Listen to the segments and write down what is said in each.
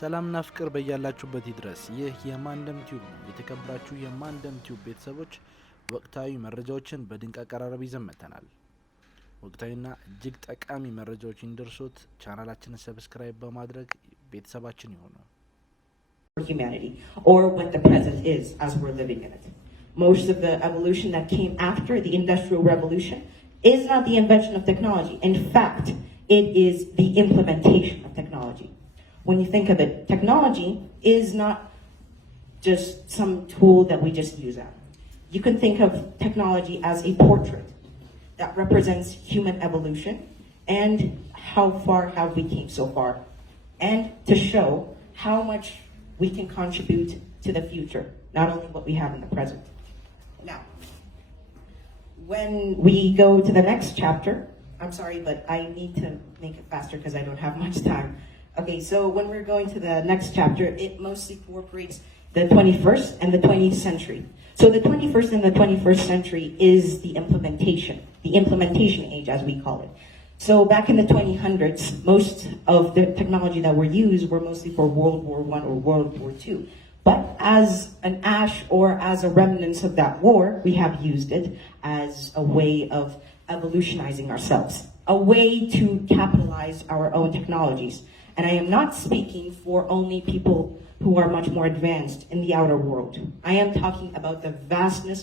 ሰላምና ፍቅር በያላችሁበት ይድረስ። ይህ የማንደም ቲዩብ ነው። የተከበራችሁ የማንደም ቲዩብ ቤተሰቦች ወቅታዊ መረጃዎችን በድንቅ አቀራረብ ይዘን መጥተናል። ወቅታዊና እጅግ ጠቃሚ መረጃዎች እንዲደርሱት ቻናላችንን ሰብስክራይብ በማድረግ ቤተሰባችን ይሁኑ። Humanity, or what the present is as we're living in it. Most of the evolution that came after the Industrial Revolution is not the invention of technology. In fact, it is the implementation of technology. When you think of it, technology is not just some tool that we just use out. You can think of technology as a portrait that represents human evolution and how far have we came so far, and to show how much we can contribute to the future, not only what we have in the present. Now, when we go to the next chapter, I'm sorry, but I need to make it faster because I don't have much time. Okay, so when we're going to the next chapter, it mostly incorporates the 21st and the 20th century. So the 21st and the 21st century is the implementation age, as we call it. So back in the 2000s, most of the technology that were used were mostly for World War I or World War II. But as an ash or as a remnants of that war, we have used it as a way of evolutionizing ourselves, a way to capitalize our own technologies. And I am not speaking for only people who are much more advanced in the outer world. I am talking about the vastness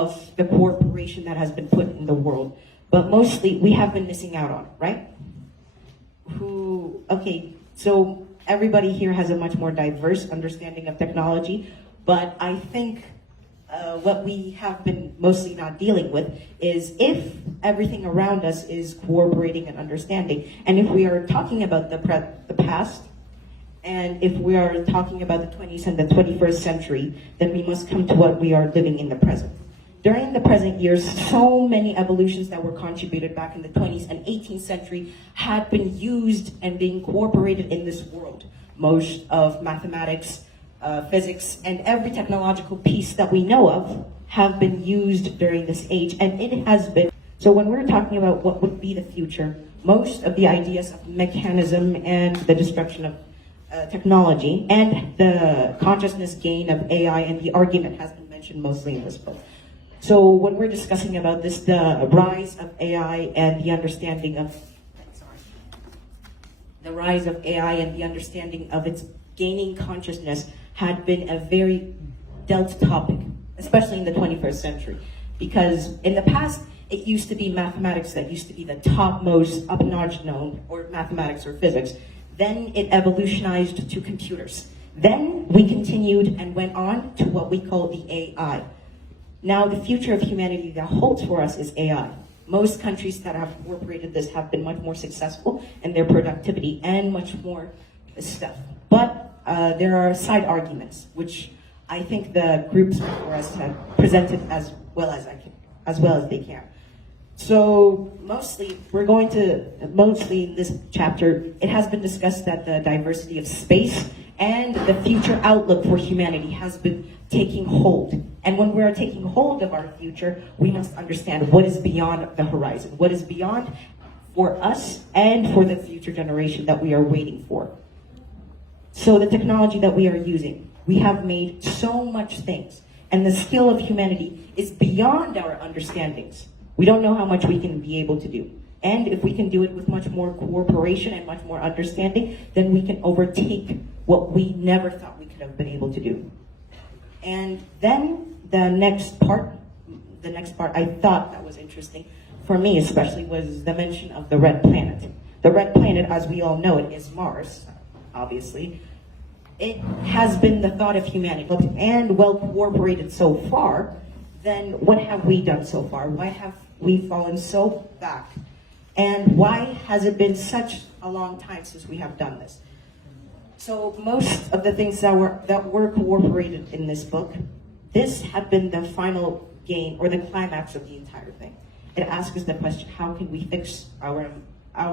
of the corporation that has been put in the world. But mostly we have been missing out on, right? Okay, so everybody here has a much more diverse understanding of technology, but I think what we have been mostly not dealing with is if everything around us is cooperating and understanding, and if we are talking about the past, and if we are talking about the 20th and the 21st century, then we must come to what we are living in the present. During the present years, so many evolutions that were contributed back in the 20th and 18th century had been used and being incorporated in this world. Most of mathematics, physics, and every technological piece that we know of have been used during this age, and it has been. So when we're talking about what would be the future, most of the ideas of mechanism and the destruction of technology and the consciousness gain of AI and the argument has been mentioned mostly in this book. So when we're discussing about this, the rise of AI and the understanding of, the rise of AI and the understanding of its gaining consciousness had been a very dealt topic, especially in the 21st century. Because in the past, it used to be mathematics that used to be the topmost up-notch known, or mathematics or physics. Then it evolutionized to computers. Then we continued and went on to what we call the AI. Now, the future of humanity that holds for us is AI. Most countries that have incorporated this have been much more successful in their productivity and much more stuff. But there are side arguments, which I think the groups before us have presented as well as they can. So mostly in this chapter, it has been discussed that the diversity of space and the future outlook for humanity has been taking hold. And when we are taking hold of our future, we must understand what is beyond the horizon, what is beyond for us and for the future generation that we are waiting for. So the technology that we are using, we have made so much things, and the skill of humanity is beyond our understandings. We don't know how much we can be able to do. And if we can do it with much more cooperation and much more understanding, then we can overtake what we never thought we could have been able to do. And then the next part I thought that was interesting, for me especially, was the mention of the red planet. The red planet, as we all know it, is Mars, obviously. It has been the thought of humanity and well cooperated so far. Then what have we done so far? Why have we fallen so back? And why has it been such a long time since we have done this? So most of the things that were cooperated in this book, this had been the final game or the climax of the entire thing. It asks us the question, how can we fix our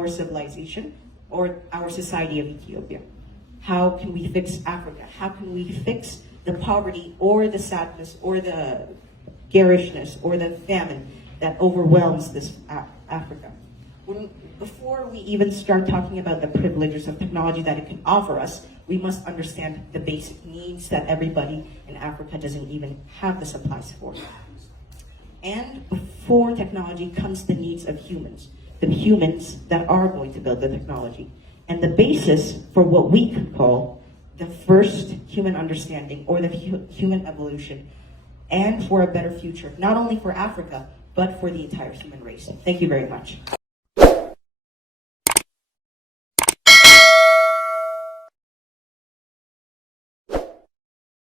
civilization or our society of Ethiopia? How can we fix Africa? How can we fix the poverty or the sadness or the garishness or the famine that overwhelms this Africa? Before we even start talking about the privileges of technology that it can offer us, we must understand the basic needs that everybody in Africa doesn't even have the supplies for. And before technology comes the needs of humans, the humans that are going to build the technology. And the basis for what we could call the first human understanding or the human evolution, and for a better future, not only for Africa, but for the entire human race. Thank you very much.